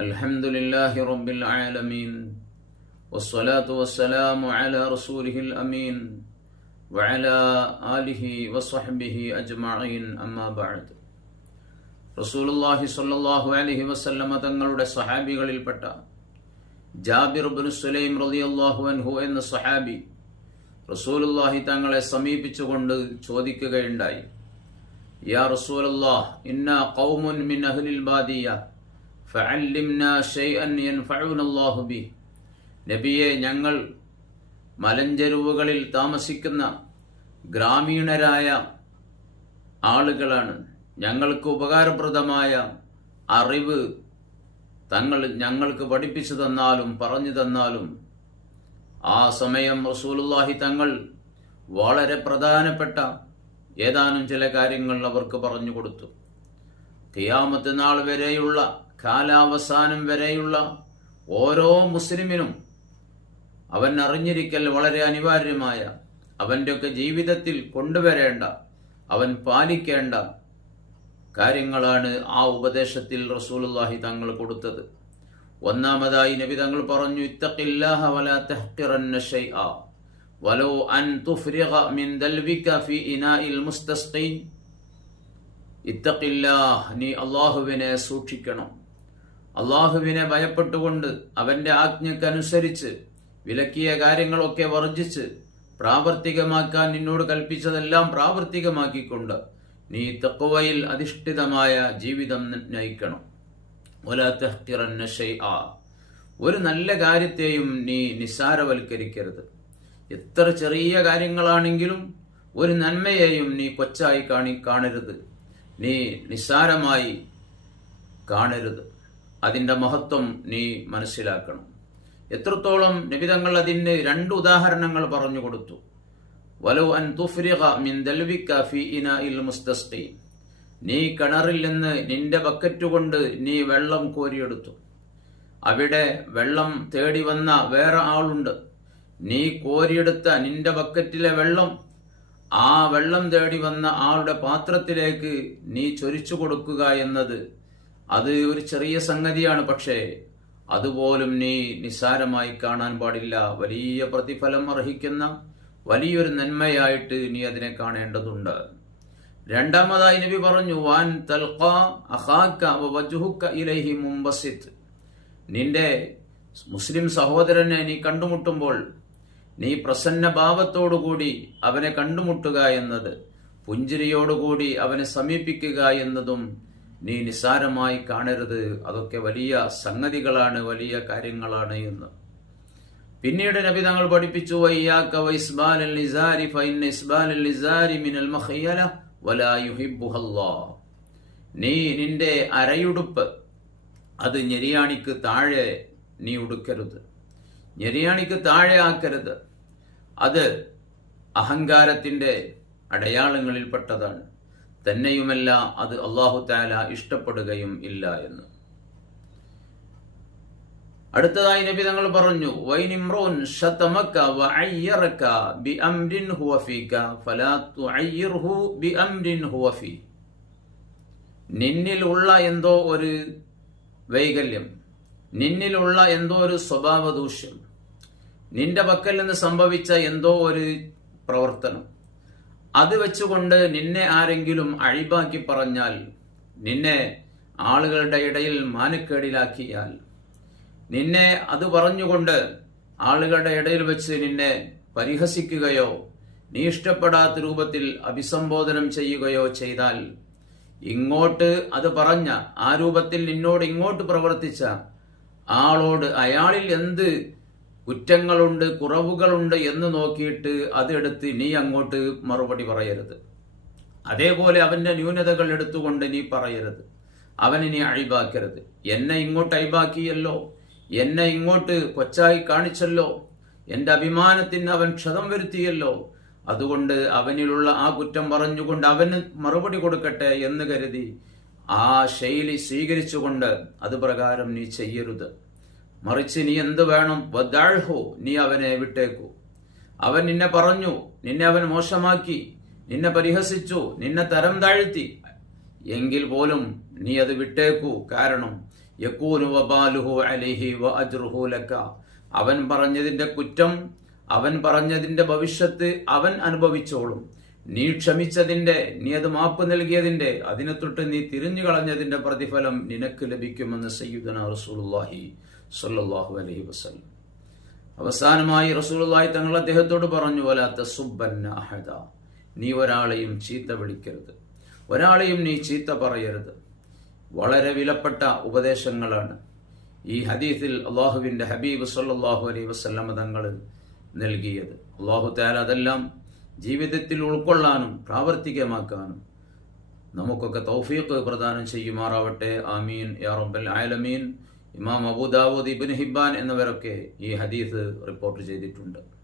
الحمد لله رب العالمين والصلاة والسلام على رسوله الأمين وعلى آله وصحبه أجمعين أما بعد റസൂലുള്ളാഹി സ്വല്ലല്ലാഹു അലൈഹി വസല്ലമ തങ്ങളുടെ സഹാബികളിൽപ്പെട്ട ജാബിർ ബിൻ സുലൈം റളിയല്ലാഹു അൻഹു എന്ന സഹാബി റസൂലുള്ളാഹി തങ്ങളെ സമീപിച്ചുകൊണ്ട് ചോദിക്കുകയുണ്ടായി യാ റസൂലല്ലാഹ് ഇന്ന ഖൗമുൻ മിൻ അഹ്ലിൽ ബാദിയ നബിയെ ഞങ്ങൾ മലഞ്ചെരുവുകളിൽ താമസിക്കുന്ന ഗ്രാമീണരായ ആളുകളാണ്. ഞങ്ങൾക്ക് ഉപകാരപ്രദമായ അറിവ് തങ്ങൾ ഞങ്ങൾക്ക് പഠിപ്പിച്ചു തന്നാലും പറഞ്ഞു തന്നാലും ആ സമയം റസൂലുള്ളാഹി തങ്ങൾ വളരെ പ്രധാനപ്പെട്ട ഏതാനും ചില കാര്യങ്ങൾ അവർക്ക് പറഞ്ഞു കൊടുത്തു. ഖിയാമത്ത് നാൾ വരെയുള്ള കാലാവസാനം വരെയുള്ള ഓരോ മുസ്ലിമിനും അവൻ അറിഞ്ഞിരിക്കൽ വളരെ അനിവാര്യമായ അവന്റെയൊക്കെ ജീവിതത്തിൽ കൊണ്ടുവരേണ്ട അവൻ പാലിക്കേണ്ട കാര്യങ്ങളാണ് ആ ഉപദേശത്തിൽ റസൂലുള്ളാഹി തങ്ങൾ കൊടുത്തത്. ഒന്നാമതായി നബി തങ്ങൾ പറഞ്ഞു ഇത്തഖില്ലാഹ വലാ അൻ മിൻ ഫീ ഇനാഇൽ ഇത്തഖില്ലാഹ് നീ അള്ളാഹുവിനെ സൂക്ഷിക്കണം. അള്ളാഹുവിനെ ഭയപ്പെട്ടുകൊണ്ട് അവന്റെ ആജ്ഞക്കനുസരിച്ച് വിലക്കിയ കാര്യങ്ങളൊക്കെ വർജിച്ച് പ്രാവർത്തികമാക്കാൻ നിന്നോട് കൽപ്പിച്ചതെല്ലാം പ്രാവർത്തികമാക്കിക്കൊണ്ട് നീ തക്കുവയിൽ അധിഷ്ഠിതമായ ജീവിതം നയിക്കണം. ഒരു നല്ല കാര്യത്തെയും നീ നിസ്സാരവൽക്കരിക്കരുത്. എത്ര ചെറിയ കാര്യങ്ങളാണെങ്കിലും ഒരു നന്മയെയും നീ കൊച്ചായി കാണി കാണരുത്. നീ നിസ്സാരമായി കാണരുത്. അതിന്റെ മഹത്വം നീ മനസ്സിലാക്കണം. എത്രത്തോളം നിബിതങ്ങൾ അതിന് രണ്ട് ഉദാഹരണങ്ങൾ പറഞ്ഞു കൊടുത്തു. വലു അൻ മിൻ ഇൽ നീ കിണറിൽ നിന്ന് നിന്റെ ബക്കറ്റ് കൊണ്ട് നീ വെള്ളം കോരിയെടുത്തു. അവിടെ വെള്ളം തേടി വന്ന വേറെ ആളുണ്ട്. നീ കോരിയെടുത്ത നിന്റെ ബക്കറ്റിലെ വെള്ളം ആ വെള്ളം തേടി വന്ന ആളുടെ പാത്രത്തിലേക്ക് നീ ചൊരിച്ചു കൊടുക്കുക എന്നത് അത് ഒരു ചെറിയ സംഗതിയാണ് പക്ഷേ അതുപോലും നീ നിസ്സാരമായി കാണാൻ പാടില്ല. വലിയ പ്രതിഫലം അർഹിക്കുന്ന വലിയൊരു നന്മയായിട്ട് നീ അതിനെ കാണേണ്ടതുണ്ട്. രണ്ടാമതായി നബി പറഞ്ഞു വാൻ ഇലൈഹി മുംബസിത്ത് നിന്റെ മുസ്ലിം സഹോദരനെ നീ കണ്ടുമുട്ടുമ്പോൾ നീ പ്രസന്ന ഭാവത്തോടുകൂടി അവനെ കണ്ടുമുട്ടുക എന്നത് പുഞ്ചിരിയോടുകൂടി അവനെ സമീപിക്കുക എന്നതും നീ നിസ്സാരമായി കാണരുത്. അതൊക്കെ വലിയ സംഗതികളാണ് വലിയ കാര്യങ്ങളാണ് എന്ന്. പിന്നീട് നബി തങ്ങൾ പഠിപ്പിച്ചു നീ നിന്റെ അരയുടുപ്പ് അത് ഞെരിയാണിക്ക് താഴെ നീ ഉടുക്കരുത്. ഞെരിയാണിക്ക് താഴെ ആക്കരുത്. അത് അഹങ്കാരത്തിന്റെ അടയാളങ്ങളിൽപ്പെട്ടതാണ്. തന്നെയുമല്ല അത് അള്ളാഹു താല ഇഷ്ടപ്പെടുകയും ഇല്ല എന്ന്. അടുത്തതായി നബി തങ്ങൾ പറഞ്ഞു വൈനിമ്രോൻ ഹുവ ഫലാ ഹുവ ഫീ. നിന്നിലുള്ള എന്തോ ഒരു വൈകല്യം നിന്നിലുള്ള എന്തോ ഒരു സ്വഭാവദൂഷ്യം നിന്റെ പക്കൽ നിന്ന് സംഭവിച്ച എന്തോ ഒരു പ്രവർത്തനം അത് വെച്ചുകൊണ്ട് നിന്നെ ആരെങ്കിലും അഴിബാക്കി പറഞ്ഞാൽ നിന്നെ ആളുകളുടെ ഇടയിൽ മാനക്കേടിലാക്കിയാൽ. നിന്നെ അത് പറഞ്ഞുകൊണ്ട് ആളുകളുടെ ഇടയിൽ വെച്ച് നിന്നെ പരിഹസിക്കുകയോ നീ ഇഷ്ടപ്പെടാത്ത രൂപത്തിൽ അഭിസംബോധനം ചെയ്യുകയോ ചെയ്താൽ ഇങ്ങോട്ട് അത് പറഞ്ഞ ആ രൂപത്തിൽ നിന്നോട് ഇങ്ങോട്ട് പ്രവർത്തിച്ച ആളോട് അയാളിൽ എന്ത് കുറ്റങ്ങളുണ്ട് കുറവുകളുണ്ട് എന്ന് നോക്കിയിട്ട് അതെടുത്ത് നീ അങ്ങോട്ട് മറുപടി പറയരുത്. അതേപോലെ അവന്റെ ന്യൂനതകൾ എടുത്തുകൊണ്ട് നീ പറയരുത്. അവനെ നീ അഴിബാക്കരുത് എന്നെ ഇങ്ങോട്ട് അഴിബാക്കിയല്ലോ എന്നെ ഇങ്ങോട്ട് കൊച്ചായി കാണിച്ചല്ലോ. എന്റെ അഭിമാനത്തിന് അവൻ ക്ഷതം വരുത്തിയല്ലോ. അതുകൊണ്ട് അവനിലുള്ള ആ കുറ്റം പറഞ്ഞുകൊണ്ട് അവന് മറുപടി കൊടുക്കട്ടെ എന്ന് കരുതി ആ ശൈലി സ്വീകരിച്ചുകൊണ്ട് അത് പ്രകാരം നീ ചെയ്യരുത്. മറിച്ച് നീ എന്ത് വേണം വദാഴ്ഹോ നീ അവനെ വിട്ടേക്കൂ. അവൻ നിന്നെ പറഞ്ഞു നിന്നെ അവൻ മോശമാക്കി നിന്നെ പരിഹസിച്ചു നിന്നെ തരം താഴ്ത്തി. എങ്കിൽ പോലും നീ അത് വിട്ടേക്കൂ. കാരണം യക്കൂനു വബാലുഹു അലിഹി വ അജ്റുഹു ലക അവൻ പറഞ്ഞതിന്റെ കുറ്റം അവൻ പറഞ്ഞതിന്റെ ഭവിഷ്യത്ത് അവൻ അനുഭവിച്ചോളും. നീ ക്ഷമിച്ചതിന്റെ നീ അത് മാപ്പ് നൽകിയതിന്റെ അതിനെ തൊട്ട് നീ തിരിഞ്ഞു കളഞ്ഞതിന്റെ പ്രതിഫലം നിനക്ക് ലഭിക്കുമെന്ന് സയ്യുദന റസൂലുള്ളാഹി സ്വല്ലല്ലാഹു അലഹി വസ്ലം അവസാനമായി റസൂലുള്ളാഹി തങ്ങൾ അദ്ദേഹത്തോട് പറഞ്ഞു വലാത്ത സുബ്ബന്ന അഹദ. നീ ഒരാളെയും ചീത്ത വിളിക്കരുത്. ഒരാളെയും നീ ചീത്ത പറയരുത്. വളരെ വിലപ്പെട്ട ഉപദേശങ്ങളാണ്. ഈ ഹദീസിൽ അള്ളാഹുവിന്റെ ഹബീബ് സല്ലാഹു അലൈഹി വസ്ലമ തങ്ങൾ നൽകിയത്. അള്ളാഹു താല അതെല്ലാം ജീവിതത്തിൽ ഉൾക്കൊള്ളാനും പ്രാവർത്തികമാക്കാനും നമുക്കൊക്കെ തൗഫീഖ് പ്രദാനം ചെയ്യുമാറാവട്ടെ. ആമീൻ. യാ റബ്ബൽ ആലമീൻ. ഇമാം അബൂദാവൂദ് ഇബിൻ ഹിബാൻ എന്നിവരൊക്കെ ഈ ഹദീസ് റിപ്പോർട്ട് ചെയ്തിട്ടുണ്ട്.